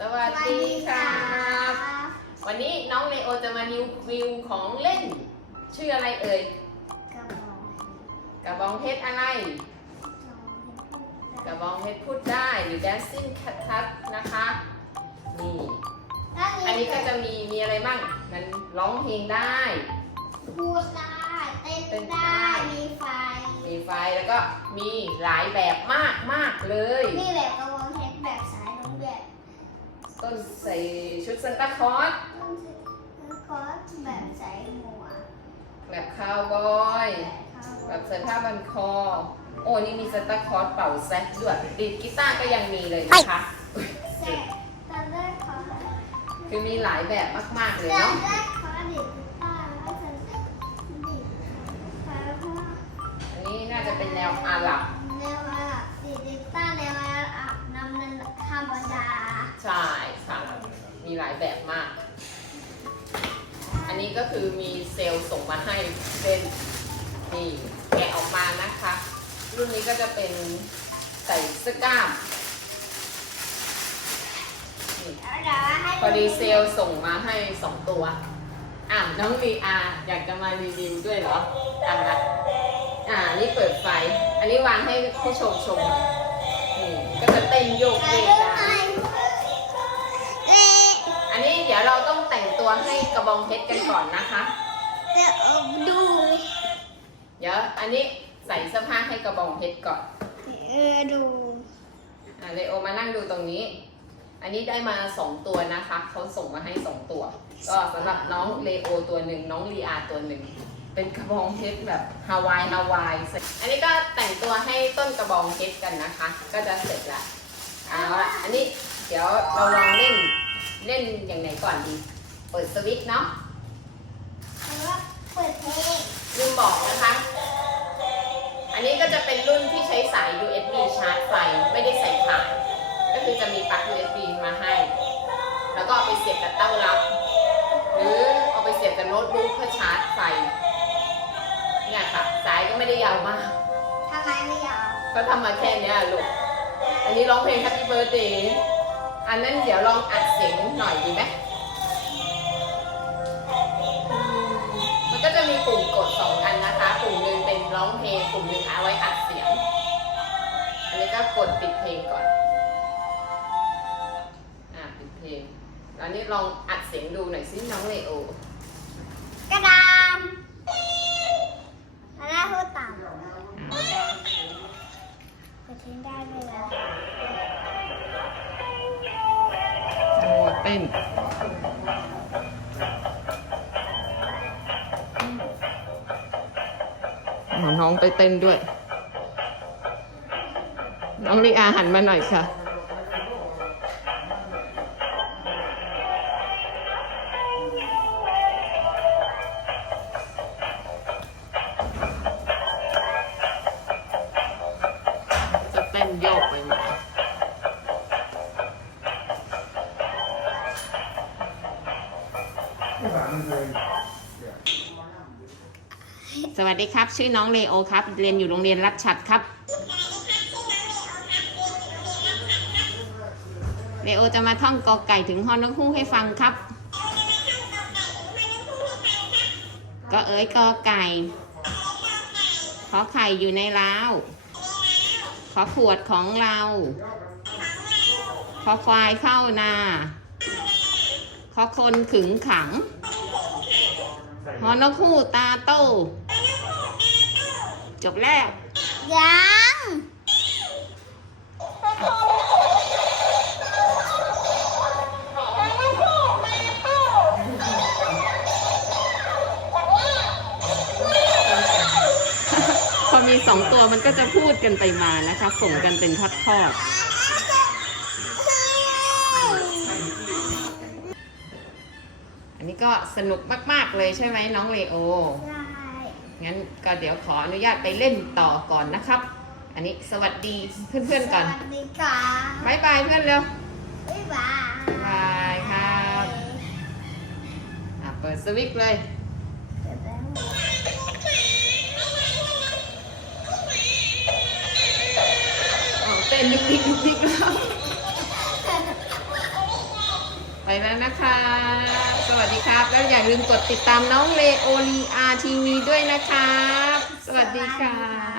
สวัสดีครับ วันนี้น้องเลโอจะมารีวิวของเล่น ชื่ออะไรเอ่ยกระบอกกระบองเพชรอะไร กระบองเพชรพูดได้หรือ dancing cat cat นะคะนี่อันนี้ก็จะมีมีอะไรบ้างมันร้องเพลงได้ พูดได้ เต้นได้ มีไฟ มีไฟแล้วก็มีหลายแบบมากมากเลย มีแบบกระบอง ต้นใส่ชุดซันตาคลอสต้นแล้วก็แบบใส่หมวกแบบคาวบอย แบบใส่ผ้าบันคอ โอ้นี่มีซันตาคลอสเป่าแซกด้วยดีดกีตาร์ก็ยังมีเลยนะคะเสร็จตอนแรกขอคือมีหลายแบบมาก ๆ เลยตอนเนาะแรกขอดิดกีตาร์แล้วก็จะดิดแล้วก็อันนี้น่าจะเป็นแนวอาหรับแนวอา หลายแบบมาก อันนี้ก็คือมีเซลล์ส่งมาให้เป็นนี่แกะออกมานะคะ รุ่นนี้ก็จะเป็นใส่เสื้อกล้ามนี่แล้วเดี๋ยวให้พอดีเซลล์ส่งมาให้สองตัว อ่าน้องลีอาอยากจะมารีวิวด้วยเหรออะมาอ่า นี่เปิดไฟ อันนี้วางให้ผู้ชมชมหน่อยนี่ก็จะเต้นโยกไปเยก ต้องแต่งตัวให้กระบองเพชรกันก่อนนะคะเดี๋ยวเอาดูเดี๋ยวอันนี้ใส่เสื้อผ้าให้กระบองเพชรก่อนเออดูอ่าเลโอมานั่งดูตรงนี้ อันนี้ได้มาสองตัวนะคะเขาส่งมาให้สองตัว ก็สำหรับน้องเลโอตัวหนึ่งน้องลีอาตัวหนึ่งเป็นกระบองเพชรแบบฮาวายฮาวายอันนี้ก็แต่งตัวให้ต้นกระบองเพชรกันนะคะ ก็จะเสร็จละเอาละอันนี้เดี๋ยวเราลองเล่นเล่นอย่างไหนก่อนดี เปิดสวิตช์เนาะแล้วก็เปิดเพลงลืมบอกนะคะ อันนี้ก็จะเป็นรุ่นที่ใช้สาย USB ชาร์จไฟไม่ได้ใส่ถ่าน ก็คือจะมีปลั๊ก USB มาให้ แล้วก็เอาไปเสียบกับเต้ารับ หรือเอาไปเสียบกับโน้ตบุ๊กเพื่อชาร์จไฟ เนี่ยค่ะ สายก็ไม่ได้ยาวมาก ทำไมไม่ยาวก็ทำมาแค่เนี้ยลูก อันนี้ร้องเพลง Happy Birthday อันนั้นเดี๋ยวลองอัดเสียงหน่อยดีไหม ร้องเพลงปุ่มหนึ่งเอาไว้อัดเสียง อันนี้ก็กดปิดเพลงก่อน อ่าปิดเพลง แล้วนี่ลองอัดเสียงดูหน่อยสิน้องเลโอกระดานแล้วพูดตามเปิดเพลงได้เลยแล้วโอ้เต้น หน้องไปเต้นด้วย น้องลีอาหันมาหน่อยค่ะ จะเต้นโยกไปมา สวัสดีครับ ชื่อน้องเลโอครับ เรียนอยู่โรงเรียนรัชชัดครับ เลโอจะมาท่องกอไก่ถึงฮอนกฮูกให้ฟังครับ ก็เอ๋ยกอไก่ ขอไข่อยู่ในล้าวขอขวดของเรา ขอควายเข้านา ขอคนขึงขัง ฮอนกฮูกตาโต จบแล้ว ยังพอมีสองตัวมันก็จะพูดกันไปมานะคะ ส่งกันเป็นทอดๆ นนี้ก็สนุกมาก ๆ เลยใช่ไหมน้องเลโอ ใช่ งั้นก็เดี๋ยวขออนุญาตไปเล่นต่อก่อนนะครับ อันนี้สวัสดีเพื่อนๆก่อนสวัสดีค่ะบายบายเพื่อนเร็วบ๊ายบายบายครับอะเปิดสวิตช์เลย เดี๋ยวแป๊บนึงอ๋อเต้นดุกดิกดุกดิกแล้วเไปแล้วนะคะ สวัสดีครับ แล้วอย่าลืมกดติดตามน้องเลโอลีอาทีวีด้วยนะครับสวัสดีค่ะ